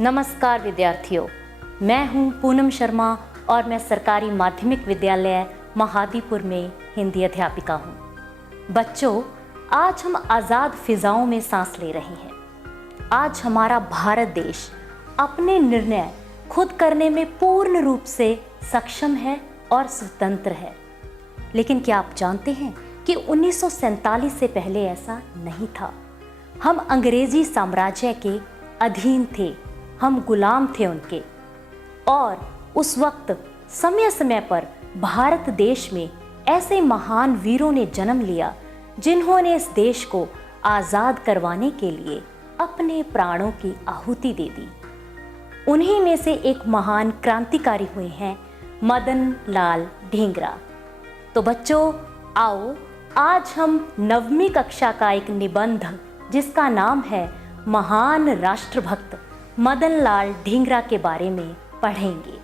नमस्कार विद्यार्थियों, मैं हूं पूनम शर्मा और मैं सरकारी माध्यमिक विद्यालय महादीपुर में हिंदी अध्यापिका हूं। बच्चों, आज हम आज़ाद फिजाओं में सांस ले रहे हैं। आज हमारा भारत देश अपने निर्णय खुद करने में पूर्ण रूप से सक्षम है और स्वतंत्र है। लेकिन क्या आप जानते हैं कि 1947 से पहले ऐसा नहीं था। हम अंग्रेजी साम्राज्य के अधीन थे, हम गुलाम थे उनके। और उस वक्त समय समय पर भारत देश में ऐसे महान वीरों ने जन्म लिया जिन्होंने इस देश को आज़ाद करवाने के लिए अपने प्राणों की आहुति दे दी। उन्हीं में से एक महान क्रांतिकारी हुए हैं मदन लाल ढींगरा। तो बच्चों, आओ आज हम 9वीं कक्षा का एक निबंध जिसका नाम है महान राष्ट्रभक्त मदन लाल ढींगरा के बारे में पढ़ेंगे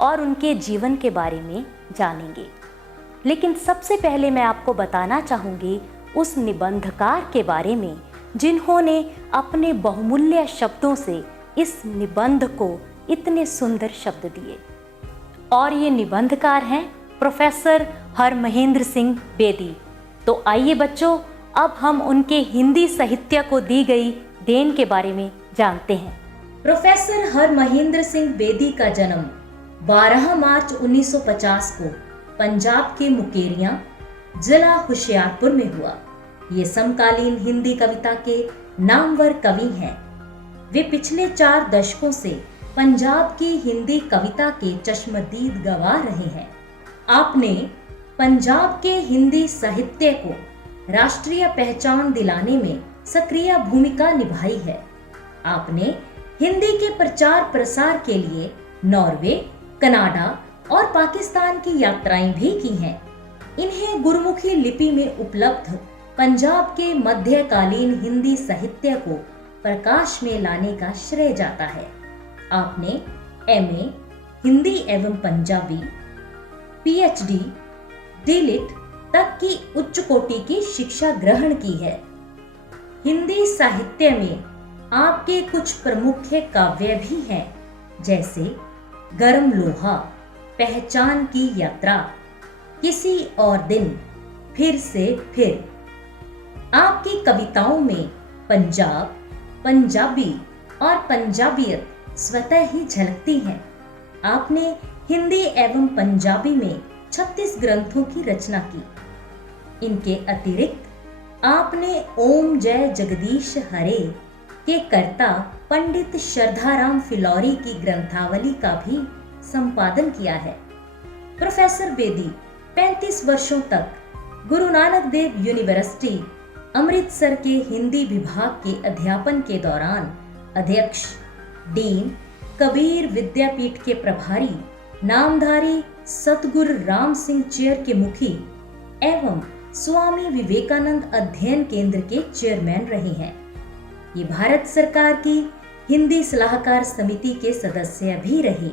और उनके जीवन के बारे में जानेंगे। लेकिन सबसे पहले मैं आपको बताना चाहूँगी उस निबंधकार के बारे में जिन्होंने अपने बहुमूल्य शब्दों से इस निबंध को इतने सुंदर शब्द दिए। और ये निबंधकार हैं प्रोफेसर हरमहेंद्र सिंह बेदी। तो आइए बच्चों, अब हम उनके हिंदी साहित्य को दी गई देन के बारे में जानते हैं। प्रोफेसर हरमहेंद्र सिंह बेदी का जन्म 12 मार्च 1950 को पंजाब के मुकेरियां, जिला होशियारपुर में हुआ। ये समकालीन हिंदी कविता के नामवर कवि हैं। वे पिछले 4 दशकों से पंजाब की हिंदी कविता के चश्मदीद गवाह रहे हैं। आपने पंजाब के हिंदी साहित्य को राष्ट्रीय पहचान दिलाने में सक्रिय भूमिका निभाई है। आपने हिंदी के प्रचार प्रसार के लिए नॉर्वे, कनाडा और पाकिस्तान की यात्राएं भी की हैं। इन्हें गुरुमुखी लिपि में उपलब्ध पंजाब के मध्यकालीन हिंदी साहित्य को प्रकाश में लाने का श्रेय जाता है। आपने MA हिंदी एवं पंजाबी, PhD, D.Litt तक की उच्च कोटि की शिक्षा ग्रहण की है। हिंदी साहित्य में आपके कुछ प्रमुख काव्य भी हैं, जैसे गरम लोहा, पहचान की यात्रा, किसी और दिन, फिर से फिर। आपकी कविताओं में पंजाब, पंजाबी और पंजाबियत स्वतः ही झलकती हैं। आपने हिंदी एवं पंजाबी में 36 ग्रंथों की रचना की। इनके अतिरिक्त आपने ओम जय जगदीश हरे के कर्ता पंडित श्रद्धाराम फिलौरी की ग्रंथावली का भी संपादन किया है। प्रोफेसर बेदी 35 वर्षों तक गुरु नानक देव यूनिवर्सिटी अमृतसर के हिंदी विभाग के अध्यापन के दौरान अध्यक्ष, डीन, कबीर विद्यापीठ के प्रभारी, नामधारी सतगुरु राम सिंह चेयर के मुखी एवं स्वामी विवेकानंद अध्ययन केंद्र के चेयरमैन रहे हैं। ये भारत सरकार की हिंदी सलाहकार समिति के सदस्य भी रहे।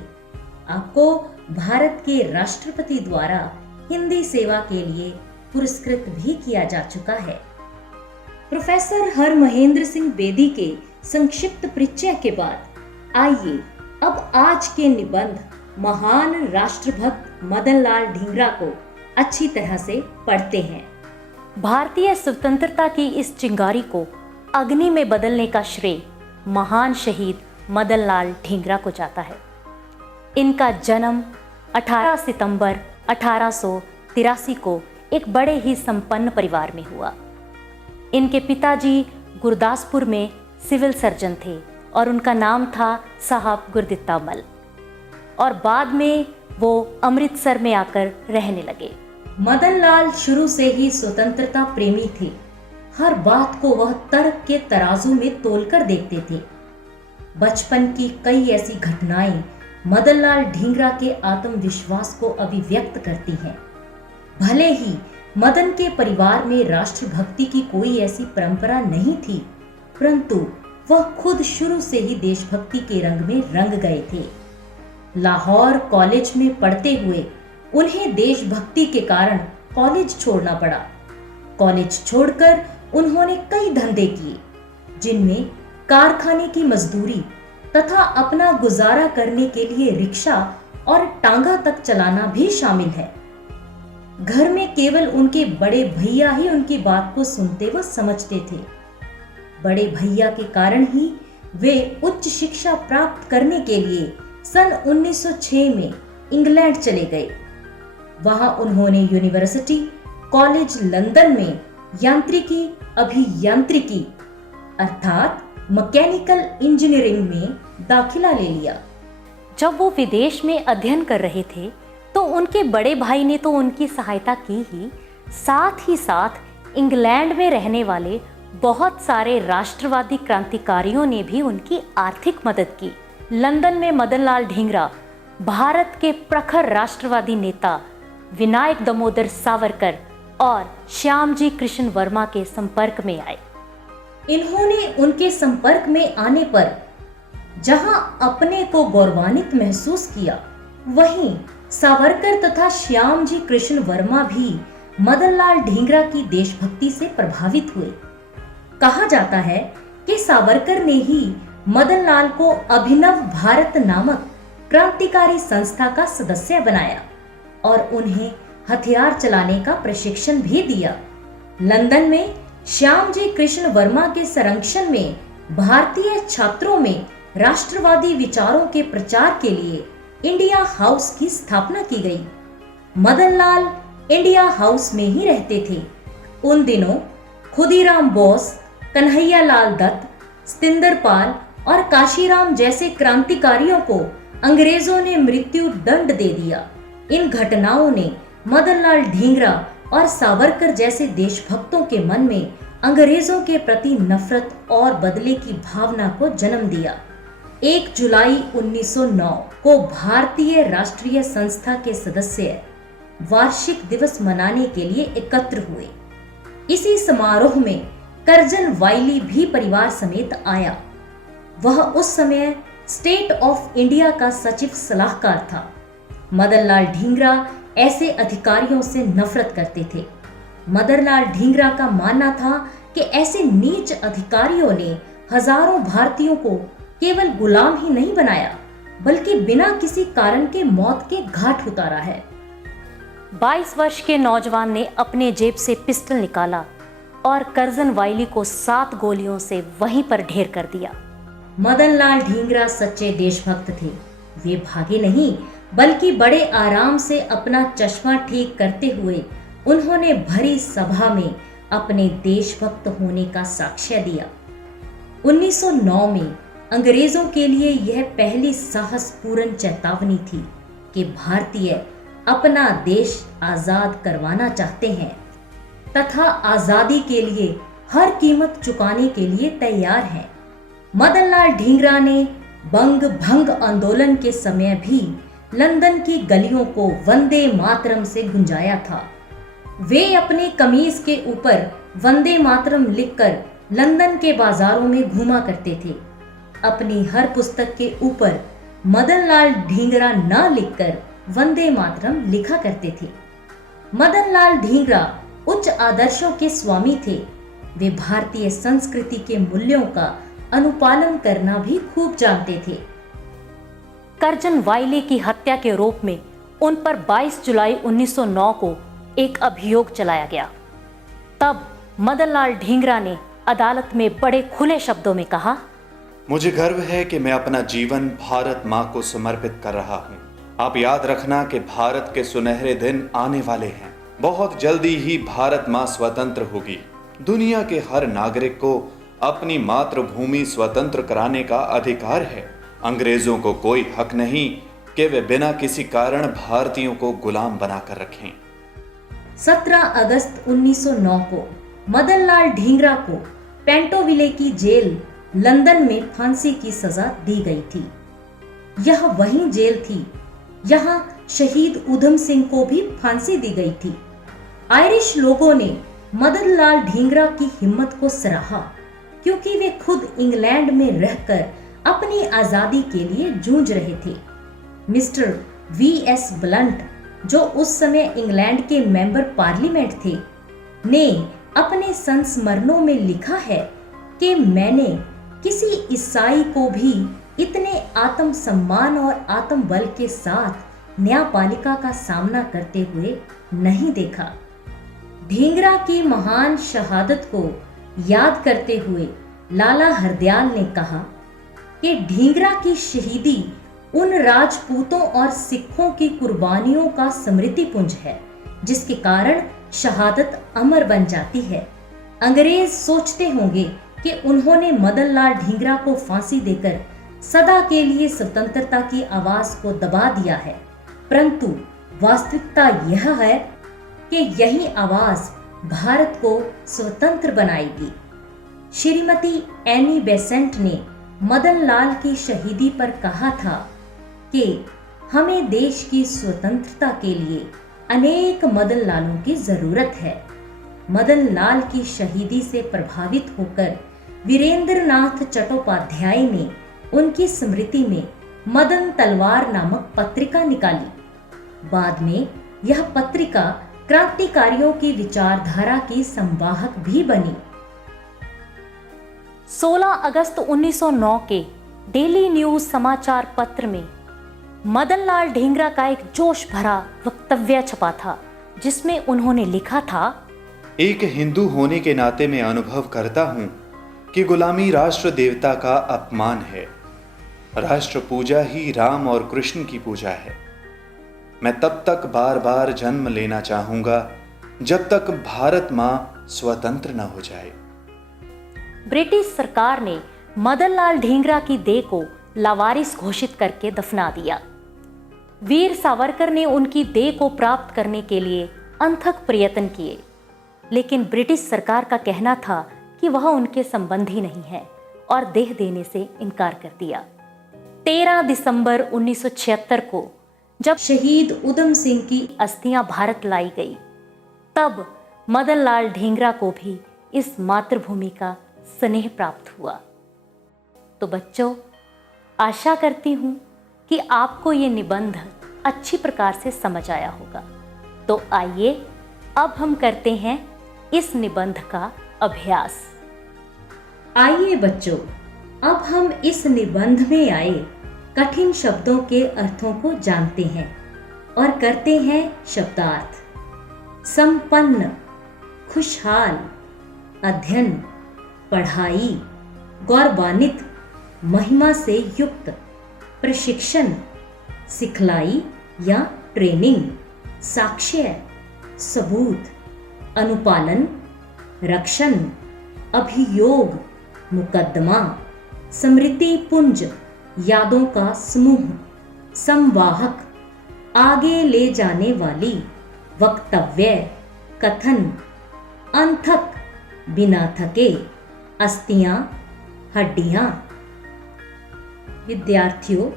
आपको भारत के राष्ट्रपति द्वारा हिंदी सेवा के लिए पुरस्कृत भी किया जा चुका है। प्रोफेसर हरमहेंद्र सिंह बेदी के संक्षिप्त परिचय के बाद आइए अब आज के निबंध महान राष्ट्रभक्त मदन लाल ढींगरा को अच्छी तरह से पढ़ते हैं। भारतीय स्वतंत्रता की इस चिंगारी को अग्नि में बदलने का श्रेय महान शहीद मदन लाल ढींगरा को जाता है। इनका जन्म 18 सितंबर 1883 को एक बड़े ही संपन्न परिवार में हुआ। इनके पिताजी गुरदासपुर में सिविल सर्जन थे और उनका नाम था साहब गुरदित्ता मल, और बाद में वो अमृतसर में आकर रहने लगे। मदन लाल शुरू से ही स्वतंत्रता प्रेमी थे। हर बात को वह तर्क के तराजू में तोलकर देखते थे। बचपन की कई ऐसी घटनाएं मदन लाल ढींगरा के आत्मविश्वास को अभिव्यक्त करती हैं। भले ही मदन के परिवार में राष्ट्रभक्ति की कोई ऐसी परंपरा नहीं थी, परंतु वह खुद शुरू से ही देशभक्ति के रंग में रंग गए थे। लाहौर कॉलेज में पढ़ते हुए उन्हें देशभक्ति के कारण कॉलेज छोड़ना पड़ा। कॉलेज छोड़कर उन्होंने कई धंधे किए, जिनमें कारखाने की मजदूरी, तथा अपना गुजारा करने के लिए रिक्शा और टांगा तक चलाना भी शामिल है। घर में केवल उनके बड़े भैया ही उनकी बात को सुनते व समझते थे। बड़े भैया के कारण ही वे उच्च शिक्षा प्राप्त करने के लिए सन 1906 में इंग्लैंड चले गए। वहां उन्होंने यूनिवर्सिटी कॉलेज लंदन में यांत्रिकी अभियांत्रिकी अर्थात मैकेनिकल इंजीनियरिंग में दाखिला ले लिया। जब वो विदेश में अध्ययन कर रहे थे तो उनके बड़े भाई ने तो उनकी सहायता की ही साथ इंग्लैंड में रहने वाले बहुत सारे राष्ट्रवादी क्रांतिकारियों ने भी उनकी आर्थिक मदद की। लंदन में मदनलाल ढींगरा भारत के प्रखर राष्ट्रवादी नेता विनायक दामोदर सावरकर और श्यामजी कृष्ण वर्मा के संपर्क में आए। इन्होंने उनके संपर्क में आने पर जहां अपने को गौरवान्वित महसूस किया, वहीं सावरकर तथा श्यामजी कृष्ण वर्मा भी मदनलाल ढींगरा की देशभक्ति से प्रभावित हुए। कहा जाता है कि सावरकर ने ही मदनलाल को अभिनव भारत नामक क्रांतिकारी संस्था का सदस्य बनाया और उन्हें हथियार चलाने का प्रशिक्षण भी दिया। लंदन में श्यामजी कृष्ण वर्मा के संरक्षण में भारतीय छात्रों में राष्ट्रवादी विचारों के प्रचार के लिए इंडिया हाउस की स्थापना की गई। मदनलाल इंडिया हाउस में ही रहते थे। उन दिनों खुदीराम बोस, कन्हैयालाल दत्त, सतिंदर पाल और काशीराम जैसे क्रांतिकारियों को अंग्रेजों ने मृत्यु दंड दे दिया। इन घटनाओं ने मदनलाल ढींगरा और सावरकर जैसे देशभक्तों के मन में अंग्रेजों के प्रति नफरत और बदले की भावना को जन्म दिया। 1 जुलाई 1909 को भारतीय राष्ट्रीय संस्था के सदस्य वार्षिक दिवस मनाने के लिए एकत्र हुए। इसी समारोह में कर्जन वाइली भी परिवार समेत आया। वह उस समय स्टेट ऑफ इंडिया का सचिव सलाहकार था। मदनलाल ढींगरा ऐसे अधिकारियों से नफरत करते थे। मदनलाल ढींगरा का मानना था कि ऐसे नीच अधिकारियों ने हजारों भारतीयों को केवल गुलाम ही नहीं बनाया, बल्कि बिना किसी कारण के मौत के घाट उतारा है। 22 वर्ष के नौजवान ने अपने जेब से पिस्टल निकाला और कर्जन वाइली को 7 गोलियों से वहीं पर ढेर कर दिया। मदनलाल ढींगरा सच्चे देशभक्त थे। वे भागे नहीं, बल्कि बड़े आराम से अपना चश्मा ठीक करते हुए उन्होंने भरी सभा में अपने देशभक्त होने का साक्ष्य दिया। 1909 में अंग्रेजों के लिए यह पहली साहसपूर्ण चेतावनी थी कि भारतीय अपना देश आजाद करवाना चाहते हैं तथा आजादी के लिए हर कीमत चुकाने के लिए तैयार हैं। मदनलाल ढींगरा ने बंग भंग आंदोलन के समय भी लंदन की गलियों को वंदे मातरम से गुंजाया था। वे अपने कमीज के ऊपर वंदे मातरम लिखकर लंदन के बाजारों में घूमा करते थे। अपनी हर पुस्तक के ऊपर मदनलाल ढींगरा न लिखकर वंदे मातरम लिखा करते थे। मदनलाल ढींगरा उच्च आदर्शों के स्वामी थे। वे भारतीय संस्कृति के मूल्यों का अनुपालन करना भी खूब जानते थे। कर्जन वाइली की हत्या के आरोप में उन पर 22 जुलाई 1909 को एक अभियोग चलाया गया। तब मदनलाल ढींगरा ने अदालत में बड़े खुले शब्दों में कहा, मुझे गर्व है कि मैं अपना जीवन भारत माँ को समर्पित कर रहा हूँ। आप याद रखना कि भारत के सुनहरे दिन आने वाले हैं। बहुत जल्दी ही भारत माँ स्वतंत्र होगी। दुनिया के हर नागरिक को अपनी मातृभूमि स्वतंत्र कराने का अधिकार है। अंग्रेजों को कोई हक नहीं कि वे बिना किसी कारण भारतीयों को गुलाम बनाकर रखें। 17 अगस्त 1909 को मदनलाल ढींगरा को पेंटोविले की जेल लंदन में फांसी की सजा दी गई थी। यह वही जेल थी यहां शहीद उधम सिंह को भी फांसी दी गई थी। आयरिश लोगों ने मदनलाल ढींगरा की हिम्मत को सराहा, क्योंकि वे खुद इंग्लैंड में रहकर अपनी आजादी के लिए जूझ रहे थे। मिस्टर वीएस ब्लंट, जो उस समय इंग्लैंड के मेंबर पार्लियामेंट थे, ने अपने संस्मरणों में लिखा है कि मैंने किसी ईसाई को भी इतने आत्मसम्मान और आत्मबल के साथ न्यायपालिका का सामना करते हुए नहीं देखा। ढींगरा की महान शहादत को याद करते हुए लाला हरदयाल ने कहा कि ढींगरा की शहीदी उन राजपूतों और सिखों की कुर्बानियों का स्मृति पुंज है जिसके कारण शहादत अमर बन जाती है। अंग्रेज सोचते होंगे कि उन्होंने मदन लाल ढींगरा को फांसी देकर सदा के लिए स्वतंत्रता की आवाज को दबा दिया है, परंतु वास्तविकता यह है कि यही आवाज भारत को स्वतंत्र बनाएगी। श्रीमती एनी बेसेंट ने मदन लाल की शहीदी पर कहा था कि हमें देश की स्वतंत्रता के लिए अनेक मदन लालों की जरूरत है। मदन लाल की शहीदी से प्रभावित होकर वीरेंद्रनाथ चट्टोपाध्याय ने उनकी स्मृति में मदन तलवार नामक पत्रिका निकाली। बाद में यह पत्रिका क्रांतिकारियों की विचारधारा की संवाहक भी बनी। 16 अगस्त 1909 के डेली न्यूज समाचार पत्र में मदन लाल ढींगरा का एक जोश भरा वक्तव्य छपा था, जिसमें उन्होंने लिखा था, एक हिंदू होने के नाते मैं अनुभव करता हूं कि गुलामी राष्ट्र देवता का अपमान है। राष्ट्र पूजा ही राम और कृष्ण की पूजा है। मैं तब तक बार बार जन्म लेना चाहूंगा जब तक भारत मां स्वतंत्र न हो जाए। ब्रिटिश सरकार ने मदन लाल ढींगरा की देह को लावारिस घोषित करके दफना दिया। वीर सावरकर ने उनकी देह को प्राप्त करने के लिए अथक प्रयत्न किए, लेकिन ब्रिटिश सरकार का कहना था कि वह उनके संबंधी नहीं है और देह देने से इनकार कर दिया। 13 दिसंबर 1976 को जब शहीद उधम सिंह की अस्थियां भारत लाई गई, तब मदन लाल ढींगरा को भी इस मातृभूमि का स्नेह प्राप्त हुआ। तो बच्चों, आशा करती हूँ कि आपको ये निबंध अच्छी प्रकार से समझ आया होगा। तो आइए अब हम करते हैं इस निबंध का अभ्यास। आइए बच्चों, अब हम इस निबंध में आए कठिन शब्दों के अर्थों को जानते हैं और करते हैं शब्दार्थ। संपन्न, खुशहाल, अध्ययन, पढ़ाई, गौरवान्वित, महिमा से युक्त, प्रशिक्षण, सिखलाई या ट्रेनिंग, साक्ष्य, सबूत, अनुपालन, रक्षण, अभियोग, मुकदमा, स्मृति पुंज, यादों का समूह, संवाहक, आगे ले जाने वाली, वक्तव्य, कथन, अंथक, बिना थके, अस्थियां, हड्डियां। विद्यार्थियों,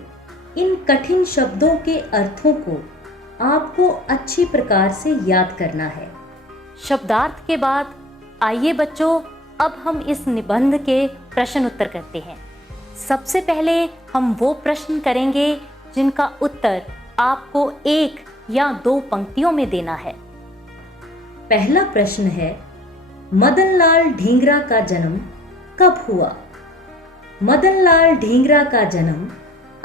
इन कठिन शब्दों के अर्थों को आपको अच्छी प्रकार से याद करना है। शब्दार्थ के बाद आइए बच्चों, अब हम इस निबंध के प्रश्न उत्तर करते हैं। सबसे पहले हम वो प्रश्न करेंगे जिनका उत्तर आपको 1 या 2 पंक्तियों में देना है। पहला प्रश्न है, मदन लाल ढींगरा का जन्म कब हुआ? मदन लाल ढींगरा का जन्म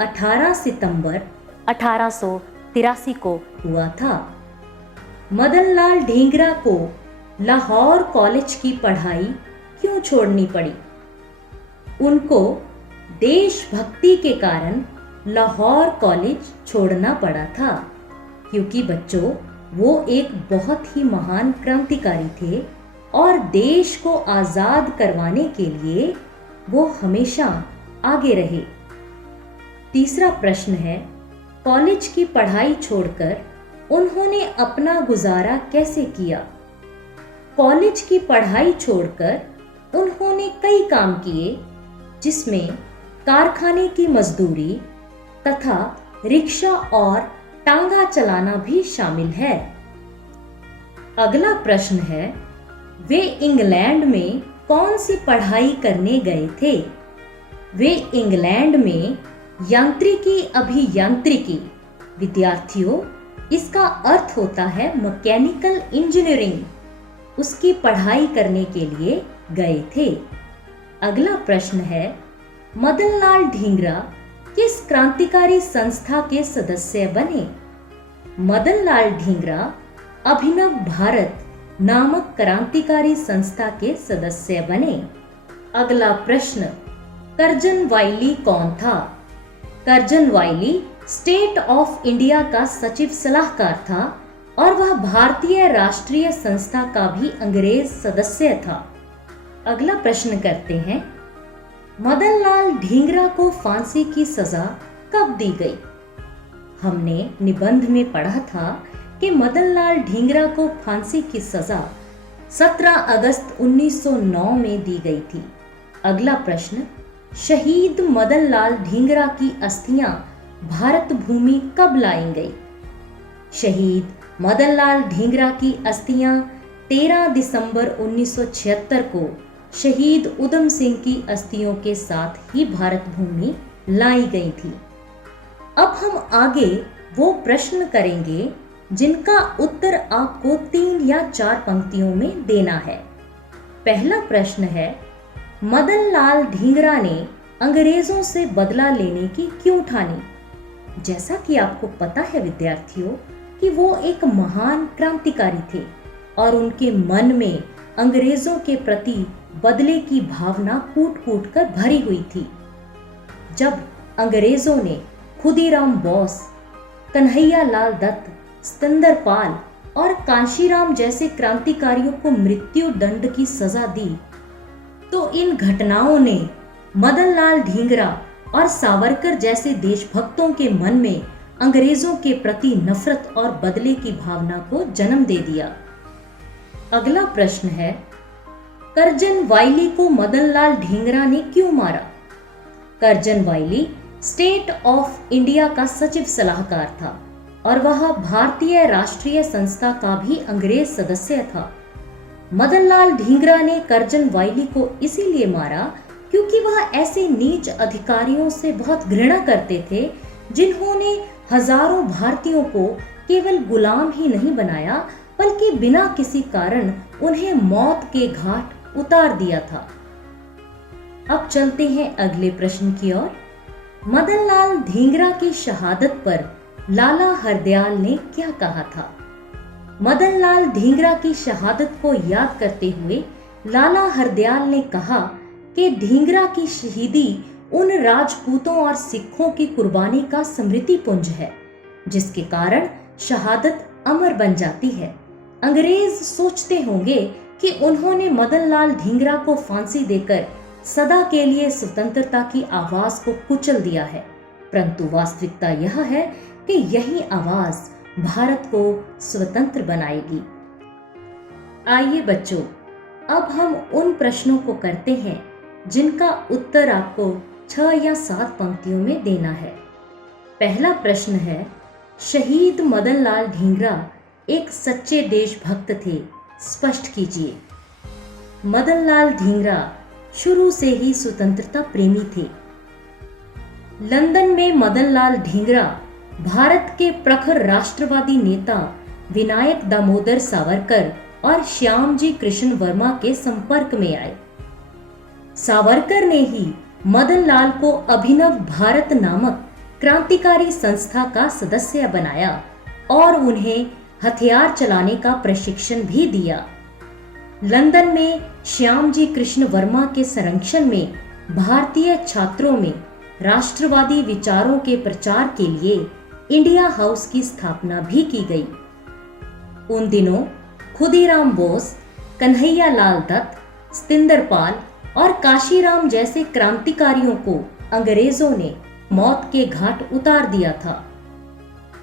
18 सितंबर 1883 को हुआ था। मदन लाल ढींगरा को लाहौर कॉलेज की पढ़ाई क्यों छोड़नी पड़ी? उनको देशभक्ति के कारण लाहौर कॉलेज छोड़ना पड़ा था, क्योंकि बच्चों वो एक बहुत ही महान क्रांतिकारी थे और देश को आजाद करवाने के लिए वो हमेशा आगे रहे। तीसरा प्रश्न है, कॉलेज की पढ़ाई छोड़कर उन्होंने अपना गुजारा कैसे किया? कॉलेज की पढ़ाई छोड़कर उन्होंने कई काम किए, जिसमें कारखाने की मजदूरी तथा रिक्शा और टांगा चलाना भी शामिल है। अगला प्रश्न है, वे इंग्लैंड में कौन सी पढ़ाई करने गए थे? वे इंग्लैंड में यांत्रिकी अभियांत्रिकी, विद्यार्थियों इसका अर्थ होता है मैकेनिकल इंजीनियरिंग, उसकी पढ़ाई करने के लिए गए थे। अगला प्रश्न है, मदन लाल ढींगरा किस क्रांतिकारी संस्था के सदस्य बने? मदन लाल ढींगरा अभिनव भारत नामक क्रांतिकारी संस्था के सदस्य बने। अगला प्रश्न, कर्जन वाइली कौन था? कर्जन वाइली स्टेट ऑफ इंडिया का सचिव सलाहकार था और वह भारतीय राष्ट्रीय संस्था का भी अंग्रेज सदस्य था। अगला प्रश्न करते हैं, मदन लाल ढींगरा को फांसी की सजा कब दी गई? हमने निबंध में पढ़ा था कि मदन लाल ढींगरा को फांसी की सजा 17 अगस्त 1909 में दी गई थी। अगला प्रश्न, शहीद मदन लाल ढींगरा की अस्थियां भारत भूमि कब लाई गई? शहीद मदन लाल ढींगरा की अस्थियां 13 दिसंबर 1976 को शहीद उधम सिंह की अस्थियों के साथ ही भारत भूमि लाई गई थी। अब हम आगे वो प्रश्न करेंगे जिनका उत्तर आपको 3 या 4 पंक्तियों में देना है। पहला प्रश्न है, मदन लाल ढींगरा ने अंग्रेजों से बदला लेने की क्यों ठानी? जैसा कि आपको पता है विद्यार्थियों कि वो एक महान क्रांतिकारी थे और उनके मन में अंग्रेजों के प्रति बदले की भावना कूट कूट कर भरी हुई थी। जब अंग्रेजों ने खुदीराम बोस, कन्हैया लाल दत्त, सतेंद्र पाल और कांशीराम जैसे क्रांतिकारियों को मृत्यु दंड की सजा दी, तो इन घटनाओं ने मदन लाल ढींगरा और सावरकर जैसे देशभक्तों के मन में अंग्रेजों के प्रति नफरत और बदले की भावना को जन्म दे दिया। अगला प्रश्न है, कर्जन वाइली को मदन लाल ढींगरा ने क्यों मारा? कर्जन वाइली स्टेट ऑफ इंडिया का सचिव सलाहकार था और वह भारतीय राष्ट्रीय संस्था का भी अंग्रेज सदस्य था। मदन लाल ढींगरा ने कर्जन वाइली को इसीलिए मारा क्योंकि वह ऐसे नीच अधिकारियों से बहुत घृणा करते थे जिन्होंने हजारों भारतीयों को केवल गुलाम ही नहीं बनाया बल्कि बिना किसी कारण उन्हें मौत के घाट उतार दिया था। अब चलते हैं अगले प्रश्न की ओर। मदन लाल ढींगरा की शहादत पर लाला हरदयाल ने क्या कहा था? मदन लाल ढींगरा की शहादत को याद करते हुए लाला हरदयाल ने कहा कि ढींगरा की शहीदी उन राजपूतों और सिखों की कुर्बानी का स्मृति पुंज है जिसके कारण शहादत अमर बन जाती है। अंग्रेज सोचते होंगे कि उन्होंने मदन लाल ढींगरा को फांसी देकर सदा के लिए स्वतंत्रता की आवाज को कुचल दिया है, परंतु वास्तविकता यह है कि यही आवाज भारत को स्वतंत्र बनाएगी। आइए बच्चों, अब हम उन प्रश्नों को करते हैं जिनका उत्तर आपको 6 या 7 पंक्तियों में देना है। पहला प्रश्न है, शहीद मदन लाल ढींगरा एक सच्चे देशभक्त थे, स्पष्ट कीजिए। मदन लाल ढींगरा शुरू से ही स्वतंत्रता प्रेमी थे। लंदन में मदन लाल ढींगरा भारत के प्रखर राष्ट्रवादी नेता विनायक दामोदर सावरकर और श्यामजी कृष्ण वर्मा के संपर्क में आए। सावरकर ने ही मदन लाल को अभिनव भारत नामक क्रांतिकारी संस्था का सदस्य बनाया और उन्हें हथियार चलाने का प्रशिक्षण भी दिया। लंदन में श्यामजी कृष्ण वर्मा के संरक्षण में भारतीय छात्रों में राष्ट्रवादी विचारों के प्रचार के लिए इंडिया हाउस की स्थापना भी की गई। उन दिनों खुदीराम बोस, कन्हैया लाल दत्त, सतेंद्र पाल और काशीराम जैसे क्रांतिकारियों को अंग्रेजों ने मौत के घाट उतार दिया था।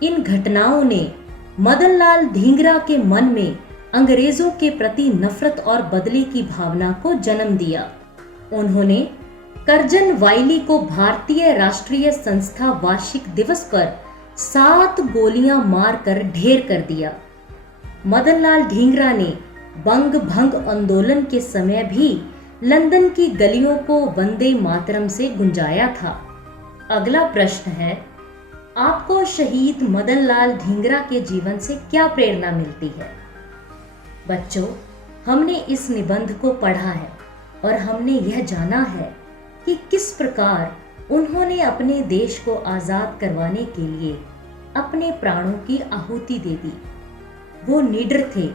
इन घटनाओं ने मदन लाल ढींगरा के मन में अंग्रेजों के प्रति नफरत और बदले की भावना को जन्म दिया। उन्होंने कर्जन वाइली को भारतीय राष्ट्रीय संस्था वार्षिक दिवस पर 7 गोलियां मारकर ढेर कर दिया। मदन लाल ढींगरा ने बंग भंग आंदोलन के समय भी लंदन की गलियों को वंदे मातरम से गुंजाया था। अगला प्रश्न है, आपको शहीद मदन लाल ढींगरा के जीवन से क्या प्रेरणा मिलती है? बच्चों, हमने इस निबंध को पढ़ा है और हमने यह जाना है कि किस प्रकार उन्होंने अपने देश को आजाद करवाने के लिए अपने प्राणों की आहुति दे दी। वो निडर थे।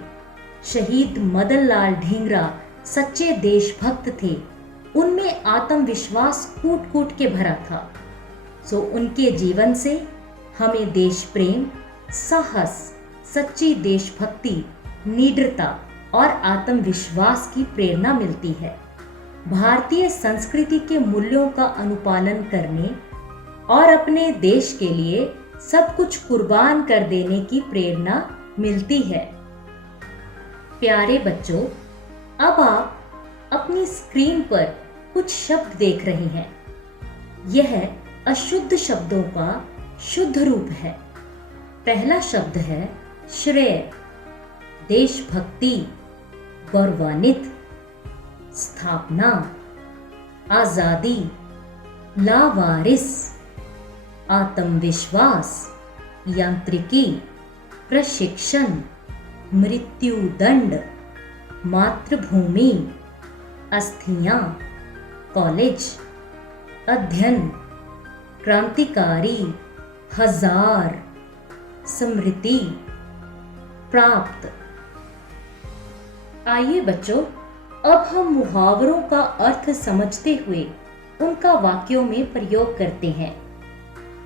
शहीद मदन लाल ढींगरा सच्चे देशभक्त थे। उनमें आत्मविश्वास कूट कूट के भरा था। सो उनके जीवन से हमें देश प्रेम, साहस, सच्ची देशभक्ति, निडरता और आत्मविश्वास की प्रेरणा मिलती है। भारतीय संस्कृति के मूल्यों का अनुपालन करने और अपने देश के लिए सब कुछ कुर्बान कर देने की प्रेरणा मिलती है। प्यारे बच्चों, अब आप अपनी स्क्रीन पर कुछ शब्द देख रहे हैं। यह अशुद्ध शब्दों का शुद्ध रूप है। पहला शब्द है श्रेय, देशभक्ति, गौरवान्वित, स्थापना, आजादी, लावारिस, आत्मविश्वास, यांत्रिकी, प्रशिक्षण, मृत्युदंड, मातृभूमि, अस्थियां, कॉलेज, अध्ययन, क्रांतिकारी, हजार, स्मृति, प्राप्त। आइए बच्चों, अब हम मुहावरों का अर्थ समझते हुए उनका वाक्यों में प्रयोग करते हैं।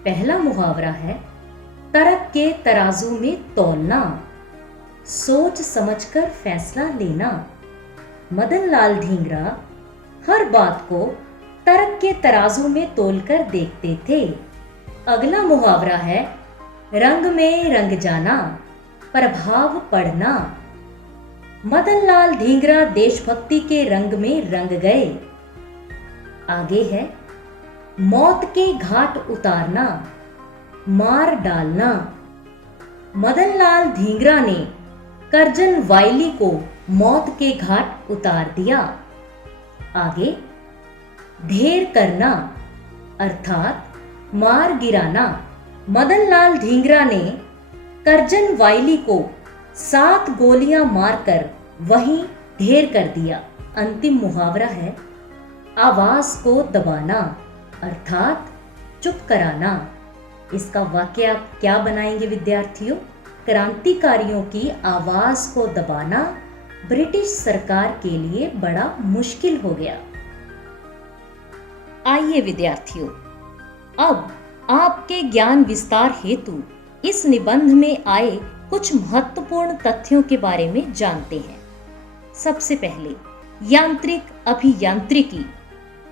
पहला मुहावरा है तर्क के तराजू में तौलना, सोच समझकर फैसला लेना। मदन लाल ढींगरा हर बात को तर्क के तराजू में तोलकर देखते थे। अगला मुहावरा है रंग में रंग जाना, प्रभाव पड़ना। मदन लाल ढींगरा देशभक्ति के रंग में रंग गए। आगे है मौत के घाट उतारना, मार डालना। मदन लाल ढींगरा ने करजन वाइली को मौत के घाट उतार दिया। आगे ढेर करना अर्थात मार गिराना। मदन लाल ढींगरा ने करजन वाइली को 7 गोलियां मारकर वहीं ढेर कर दिया। अंतिम मुहावरा है आवाज को दबाना अर्थात चुप कराना। इसका वाक्य आप क्या बनाएंगे विद्यार्थियों? क्रांतिकारियों की आवाज को दबाना ब्रिटिश सरकार के लिए बड़ा मुश्किल हो गया। आइए विद्यार्थियों, अब आपके ज्ञान विस्तार हेतु इस निबंध में आए कुछ महत्वपूर्ण तथ्यों के बारे में जानते हैं। सबसे पहले यांत्रिक अभियांत्रिकी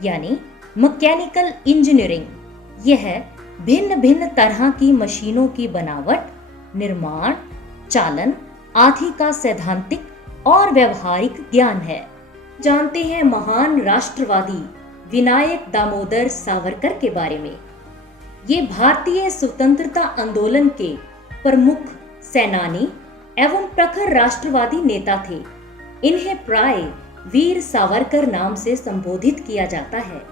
यानी मैकेनिकल इंजीनियरिंग। यह भिन्न भिन्न तरह की मशीनों की बनावट, निर्माण, चालन आदि का सैद्धांतिक और व्यवहारिक ज्ञान है। जानते हैं महान राष्ट्रवादी विनायक दामोदर सावरकर के बारे में। ये भारतीय स्वतंत्रता आंदोलन के प्रमुख सेनानी एवं प्रखर राष्ट्रवादी नेता थे। इन्हें प्राय वीर सावरकर नाम से संबोधित किया जाता है।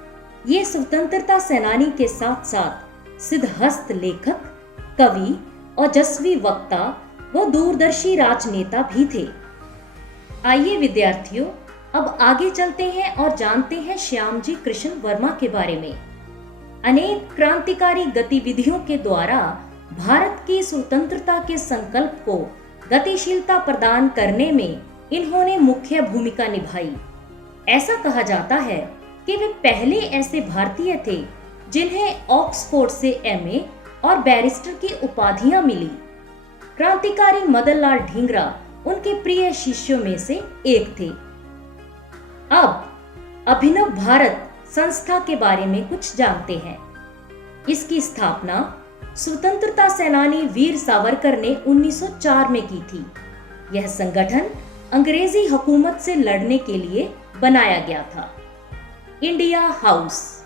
ये स्वतंत्रता सेनानी के साथ साथ सिद्धहस्त लेखक, कवि, ओजस्वी वक्ता व दूरदर्शी राजनेता भी थे। आइए विद्यार्थियों, अब आगे चलते हैं और जानते हैं श्यामजी कृष्ण वर्मा के बारे में। अनेक क्रांतिकारी गतिविधियों के द्वारा भारत की स्वतंत्रता के संकल्प को गतिशीलता प्रदान करने में इन्होंने मुख्य भूमिका निभाई। ऐसा कहा जाता है कि वे पहले ऐसे भारतीय थे जिन्हें ऑक्सफोर्ड से एमए और बैरिस्टर की उपाधियां मिली। क्रांतिकारी मदन लाल ढींगरा उनके प्रिय शिष्यों में से एक थे। अब अभिनव भारत संस्था के बारे में कुछ जानते हैं। इसकी स्थापना स्वतंत्रता सेनानी वीर सावरकर ने 1904 में की थी। यह संगठन अंग्रेजी हुकूमत से लड़ने के लिए बनाया गया था। इंडिया हाउस,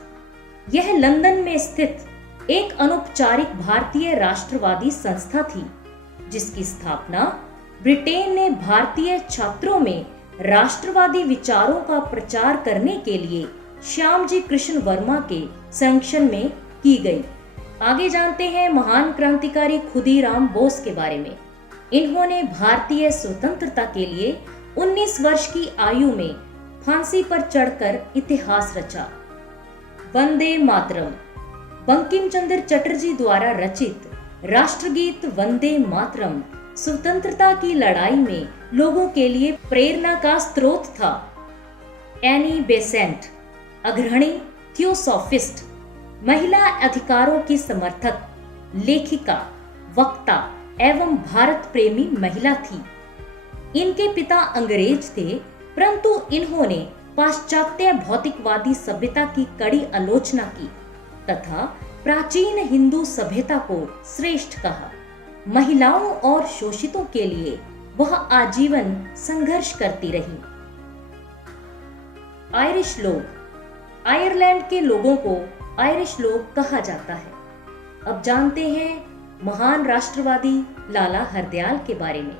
यह लंदन में स्थित एक अनौपचारिक भारतीय राष्ट्रवादी संस्था थी, जिसकी स्थापना ब्रिटेन ने भारतीय छात्रों में राष्ट्रवादी विचारों का प्रचार करने के लिए श्यामजी कृष्ण वर्मा के संरक्षण में की गई। आगे जानते हैं महान क्रांतिकारी खुदीराम बोस के बारे में। इन्होंने भारतीय स्वतंत्रता के लिए 19 वर्ष की आयु में फांसी पर चढ़कर इतिहास रचा। वंदे मातरम, बंकिम चंद्र चटर्जी द्वारा रचित राष्ट्रगीत वंदे मातरम स्वतंत्रता की लड़ाई में लोगों के लिए प्रेरणा का स्रोत था। एनी बेसेंट, अग्रणी थियोसॉफिस्ट, महिला अधिकारों की समर्थक, लेखिका, वक्ता एवं भारत प्रेमी महिला थी। इनके पिता अंग्रेज थे, परंतु इन्होंने पाश्चात्य भौतिकवादी सभ्यता की कड़ी आलोचना की तथा प्राचीन हिंदू सभ्यता को श्रेष्ठ कहा। महिलाओं और शोषितों के लिए वह आजीवन संघर्ष करती रही। आयरिश लोग, आयरलैंड के लोगों को आयरिश लोग कहा जाता है। अब जानते हैं महान राष्ट्रवादी लाला हरदयाल के बारे में।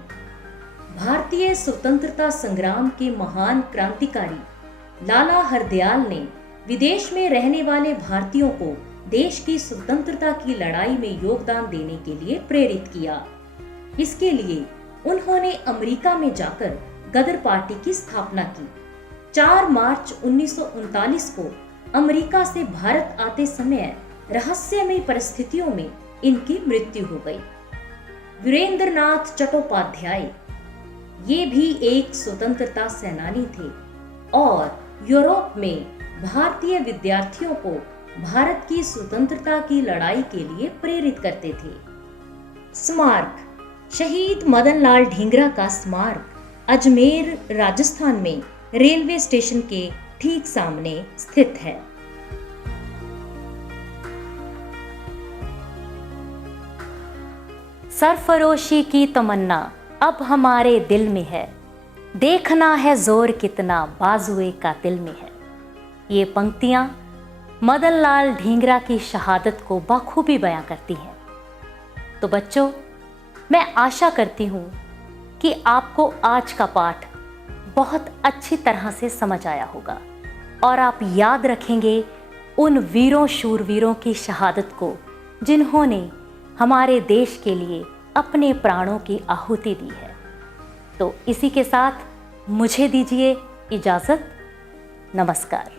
भारतीय स्वतंत्रता संग्राम के महान क्रांतिकारी लाला हरदयाल ने विदेश में रहने वाले भारतीयों को देश की स्वतंत्रता की लड़ाई में योगदान देने के लिए प्रेरित किया। इसके लिए उन्होंने अमेरिका में जाकर गदर पार्टी की स्थापना की। 4 मार्च 1939 को अमेरिका से भारत आते समय रहस्यमय परिस्थितियों में इनकी मृत्यु हो गई। वीरेंद्रनाथ चट्टोपाध्याय, ये भी एक स्वतंत्रता सेनानी थे और यूरोप में भारतीय विद्यार्थियों को भारत की स्वतंत्रता की लड़ाई के लिए प्रेरित करते थे। स्मारक, शहीद मदन लाल ढींगरा का स्मारक अजमेर, राजस्थान में रेलवे स्टेशन के ठीक सामने स्थित है। सरफरोशी की तमन्ना अब हमारे दिल में है, देखना है जोर कितना बाजुए कातिल में है। ये पंक्तियां मदन लाल ढींगरा की शहादत को बखूबी बयां करती हैं। तो बच्चों, मैं आशा करती हूँ कि आपको आज का पाठ बहुत अच्छी तरह से समझ आया होगा और आप याद रखेंगे उन वीरों शूरवीरों की शहादत को जिन्होंने हमारे देश के लिए अपने प्राणों की आहुति दी है। तो इसी के साथ मुझे दीजिए इजाज़त। नमस्कार।